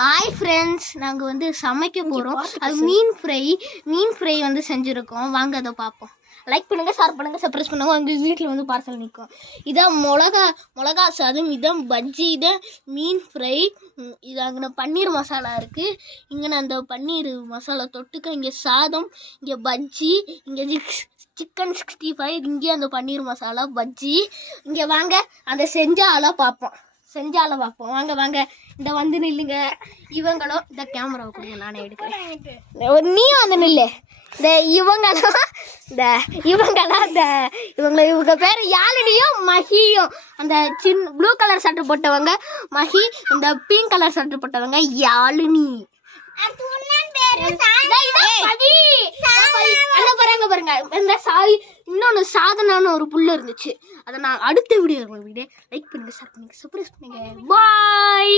Hi friends, நாங்கள் வந்து சமைக்க போகிறோம். அது மீன் ஃப்ரை வந்து செஞ்சுருக்கோம். வாங்க அதை பார்ப்போம். லைக் பண்ணுங்கள், ஷேர் பண்ணுங்கள், சப்ஸ்கிரைப் பண்ணுங்கள். அங்கே வீட்டில் வந்து பார்சல் நிற்கும். இதான் மிளகா சாதம், இதான் பஜ்ஜி, இதான் மீன் ஃப்ரை. இது அங்கே பன்னீர் மசாலா இருக்குது. இங்கே அந்த பன்னீர் மசாலா தொட்டுக்க இங்கே சாதம், இங்கே பஜ்ஜி, இங்கே சிக்கன் 65, இங்கே அந்த பன்னீர் மசாலா பஜ்ஜி. இங்கே வாங்க அந்த செஞ்சால பார்ப்போம். வாங்க இந்த வந்து நில்லுங்க. இவங்களும் இந்த கேமராவை கொடுங்க, நானே எடுக்கிறேன். நீயும் வந்து நில்லு. இவங்க பேர் யாழினியும் மஹியும். அந்த ப்ளூ கலர் சட்டை போட்டவங்க மஹி, இந்த பிங்க் கலர் சட்டை போட்டவங்க யாழினி. பாருங்க இந்த இன்னொன்னு சாதனான்னு ஒரு புள்ள இருந்துச்சு. அதை நான் அடுத்த வீடியோ லைக் பண்ணுங்க, ஷேர் பண்ணுங்க, சப்ஸ்கிரைப் பண்ணுங்க. பாய்.